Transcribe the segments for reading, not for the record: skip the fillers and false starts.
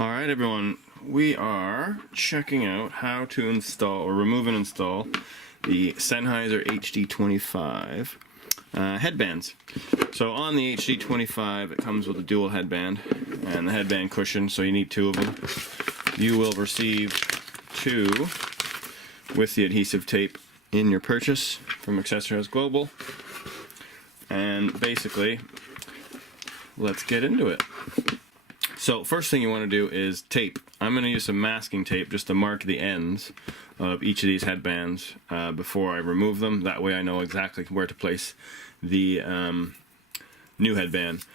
Alright everyone, we are checking out how to install or remove and install the Sennheiser HD25 headbands. So on the HD25 it comes with a dual headband and the headband cushion, so you need two of them. You will receive two with the adhesive tape in your purchase from Accessories Global. And basically, let's get into it. So first thing you want to do is tape. I'm going to use some masking tape just to mark the ends of each of these headbands before I remove them. That way I know exactly where to place the new headband.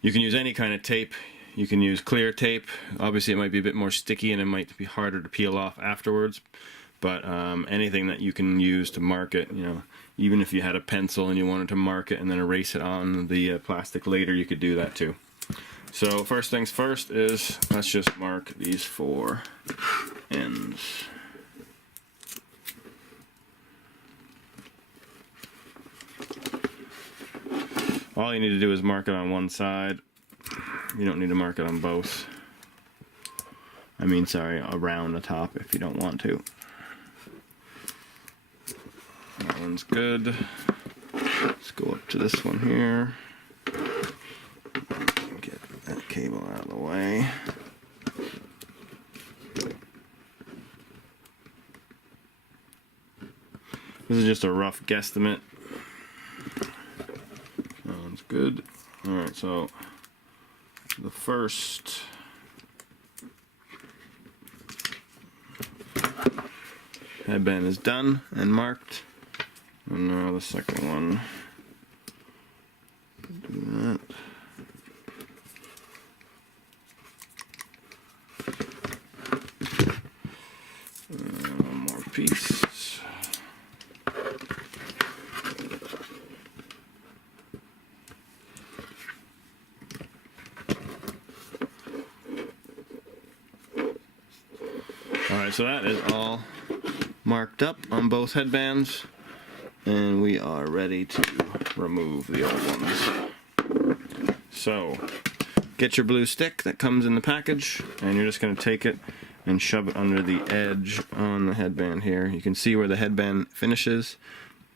You can use any kind of tape. You can use clear tape. Obviously it might be a bit more sticky and it might be harder to peel off afterwards, but anything that you can use to mark it, you know, even if you had a pencil and you wanted to mark it and then erase it on the plastic later, you could do that too. So first things first is, let's just mark these four ends. All you need to do is mark it on one side. You don't need to mark it on both. I mean, sorry, around the top if you don't want to. That one's good. Let's go up to this one here. Get that cable out of the way. This is just a rough guesstimate. That one's good. Alright, so the first headband is done and marked. And now the second one. Do that. One more piece. Alright, so that is all marked up on both headbands, and we are ready to remove the old ones. So, get your blue stick that comes in the package, and you're just going to take it and shove it under the edge on the headband here. You can see where the headband finishes.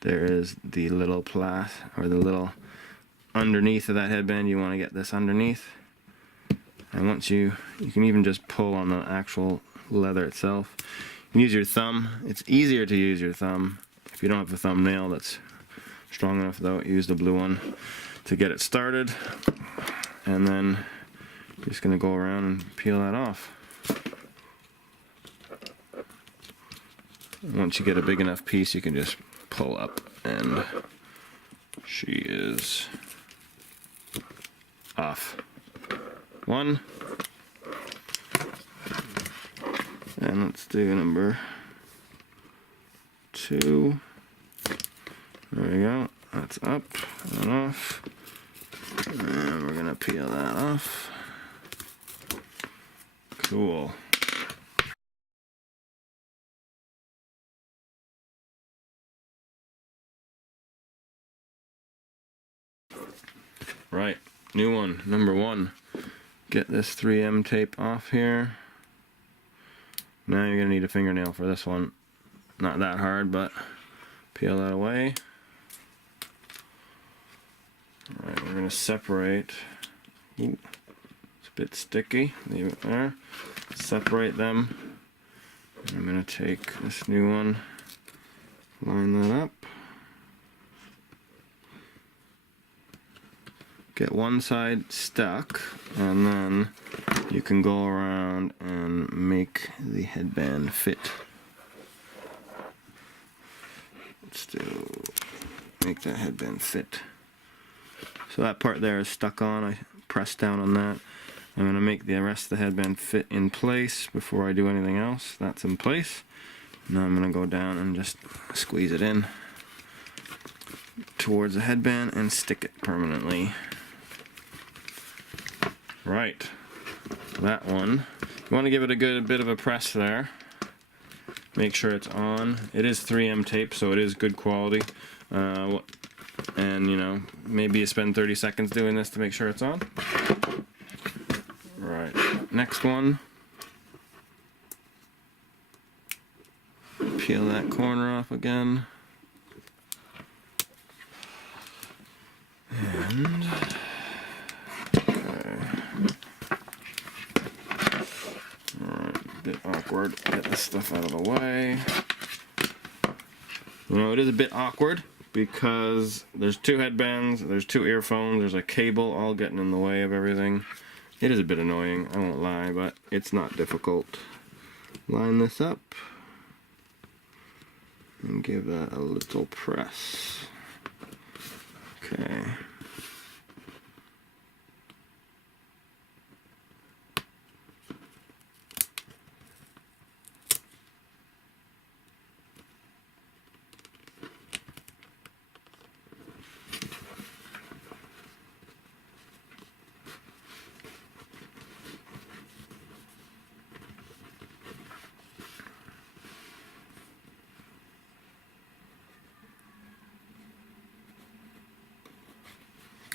There is the little the little underneath of that headband. You want to get this underneath, and once you can even just pull on the actual leather itself. You can use your thumb. It's easier to use your thumb. If you don't have a thumbnail that's strong enough though, use the blue one to get it started. And then you're just going to go around and peel that off. Once you get a big enough piece, you can just pull up, and she is off. One. And let's do number two. There we go. That's up and off. And we're gonna peel that off. Cool. Right, new one, number one. Get this 3M tape off here. Now you're going to need a fingernail for this one. Not that hard, but peel that away. Alright, we're going to separate. Ooh, it's a bit sticky. Leave it there. Separate them. I'm going to take this new one, line that up. Get one side stuck, and then you can go around and make the headband fit. Let's make that headband fit. So that part there is stuck on. I press down on that. I'm going to make the rest of the headband fit in place before I do anything else. That's in place. Now I'm going to go down and just squeeze it in towards the headband and stick it permanently. Right, that one. You want to give it a good bit of a press there. Make sure it's on. It is 3M tape, so it is good quality. And you know, maybe you spend 30 seconds doing this to make sure it's on. Right, next one. peel that corner off again. And okay. Alright, a bit awkward. Get this stuff out of the way. You know, it is a bit awkward because there's two headbands, there's two earphones, there's a cable all getting in the way of everything. It is a bit annoying, I won't lie, but it's not difficult. Line this up and give that a little press. Okay.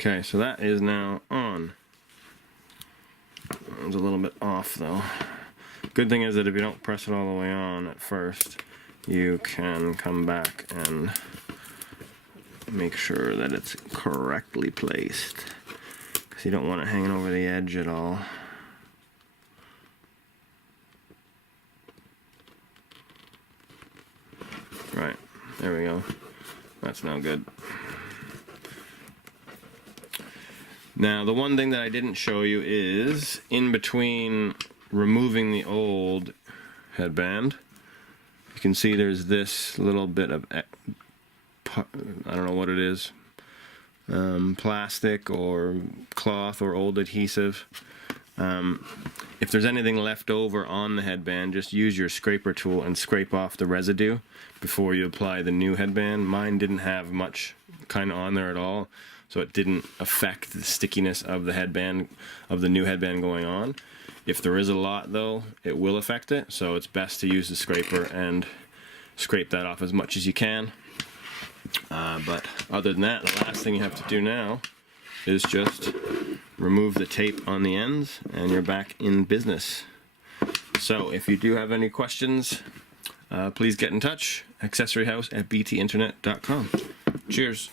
Okay, so that is now on. It's a little bit off though. Good thing is that if you don't press it all the way on at first, you can come back and make sure that it's correctly placed, because you don't want it hanging over the edge at all. Right, there we go. That's now good. Now, the one thing that I didn't show you is, in between removing the old headband, you can see there's this little bit of, I don't know what it is, plastic or cloth or old adhesive. If there's anything left over on the headband, just use your scraper tool and scrape off the residue before you apply the new headband. Mine didn't have much kind of on there at all, so it didn't affect the stickiness of the headband, of the new headband going on. If there is a lot though, it will affect it, so it's best to use the scraper and scrape that off as much as you can. But other than that, the last thing you have to do now is just remove the tape on the ends and you're back in business. So if you do have any questions, please get in touch. accessoryhouse@btinternet.com. Cheers.